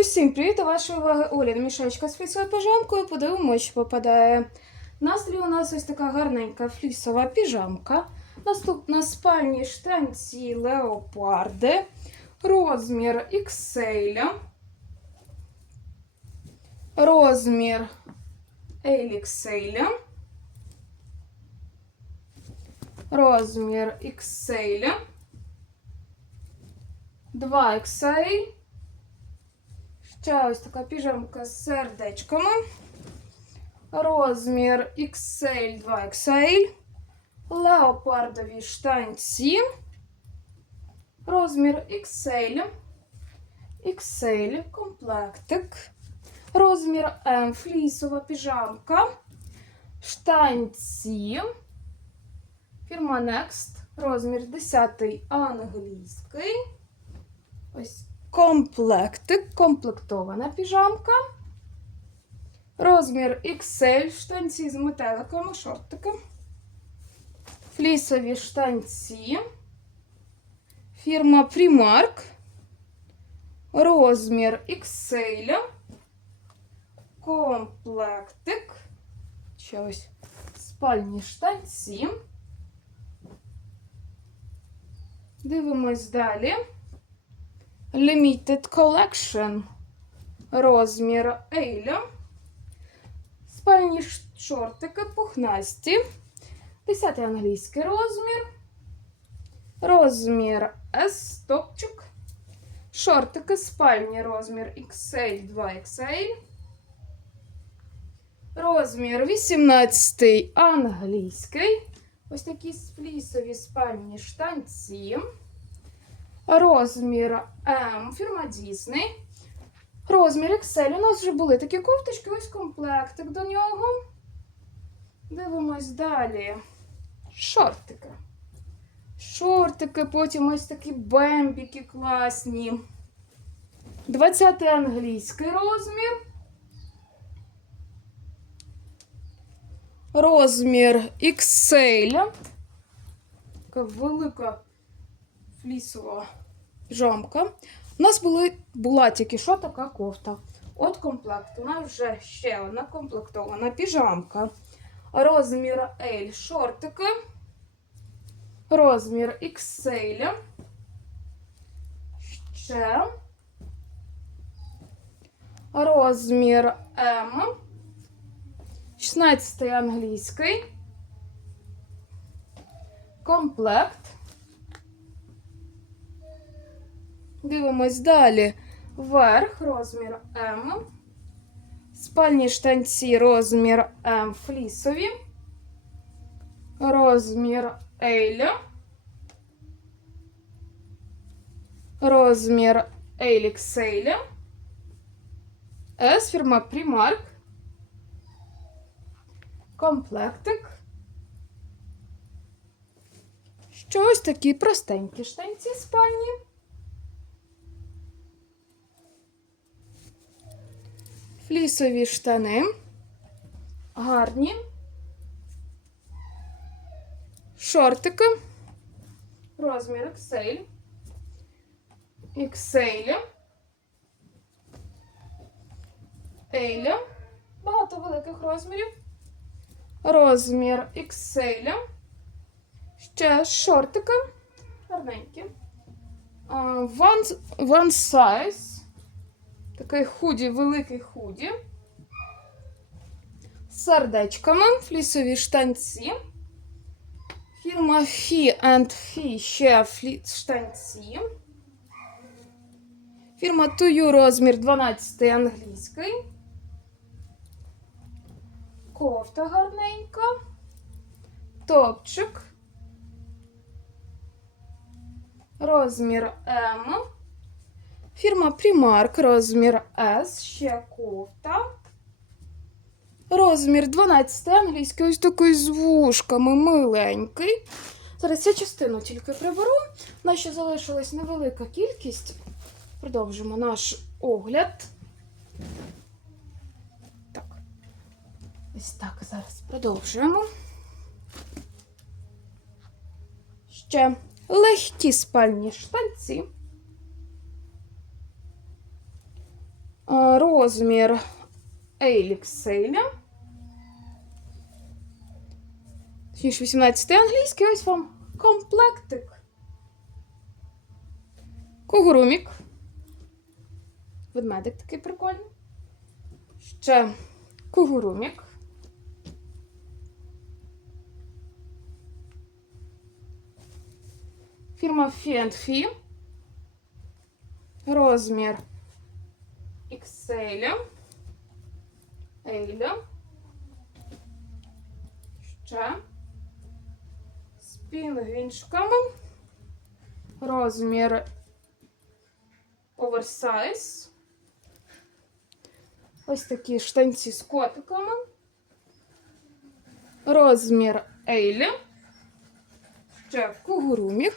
Усім привіт! До вашої уваги Оля мішечка з флісовою піжамкою. Подивимось, що попадає. На столі у нас ось така гарненька флісова піжамка. Наступна спальні штанці леопарди. Розмір XL. Розмір LXL. Розмір XL. 2XL. Ще ось така піжамка з сердечками. Розмір XL 2XL. Леопардові штанці. Розмір XL. XL комплектик. Розмір М. Флісова піжамка. Штанці. Фірма Next. Розмір 10 англійський. Ось комплектик, комплектована піжамка. Розмір XL, штанці з метеликами, шортики. Флісові штанці. Фірма Primark. Розмір XL. Комплектик. Ще спальні штанці. Дивимось далі. Limited Collection. Розмір Ейля. Спальні шортики пухнасті. 10 англійський розмір. Розмір S топчик. Шортики спальні розмір XL 2XL. Розмір 18 англійський. Ось такі флісові спальні штанці. Розмір М, фірма Дісней. Розмір XL. У нас вже були такі кофточки, ось комплектик до нього. Дивимось далі. Шортики. Шортики, потім ось такі бембіки класні. 20 англійський розмір. Розмір XL. Така велика флісова піжамка. У нас були, була тільки що така кофта. От комплект. У нас вже ще одна комплектована піжамка. Розмір L шортики. Розмір XL. Ще. Розмір М. 16 англійський. Комплект. Дивимось далі. Верх, розмір М. Спальні штанці, розмір М флісові. Розмір L. Розмір LXL. S, фірма Primark. Комплектик. Щось такі простенькі штанці спальні. Флісові штани. Гарні. Шортики. Розмір XL. XL. L. Багато великих розмірів. Розмір XL. Ще шортики. Гарненькі. One, one size. Такий худі, великий худі. З сердечками, флісові штанці. Фірма Fee and Fee ще флі... штанці. Фірма You розмір 12 англійський. Кофта гарненька. Топчик. Розмір М. Фірма Primark, розмір S, ще кофта. Розмір 12 англійський, ось такий з вушками, миленький. Зараз цю частину тільки приберу. У нас ще залишилась невелика кількість. Продовжимо наш огляд. Так. Ось так зараз продовжуємо. Ще легкі спальні штанці. Розмір Елікселя. Точніше, 18 англійський. Ось вам комплектик. Кугурумік. Ведмедик такий прикольний. Ще кугурумік. Фірма Фі. Розмір XL. Еля. Ще. З пінгвінчиками. Розмір оверсайз. Ось такі штанці з котиками. Розмір Ейлі. Ще кугурумік.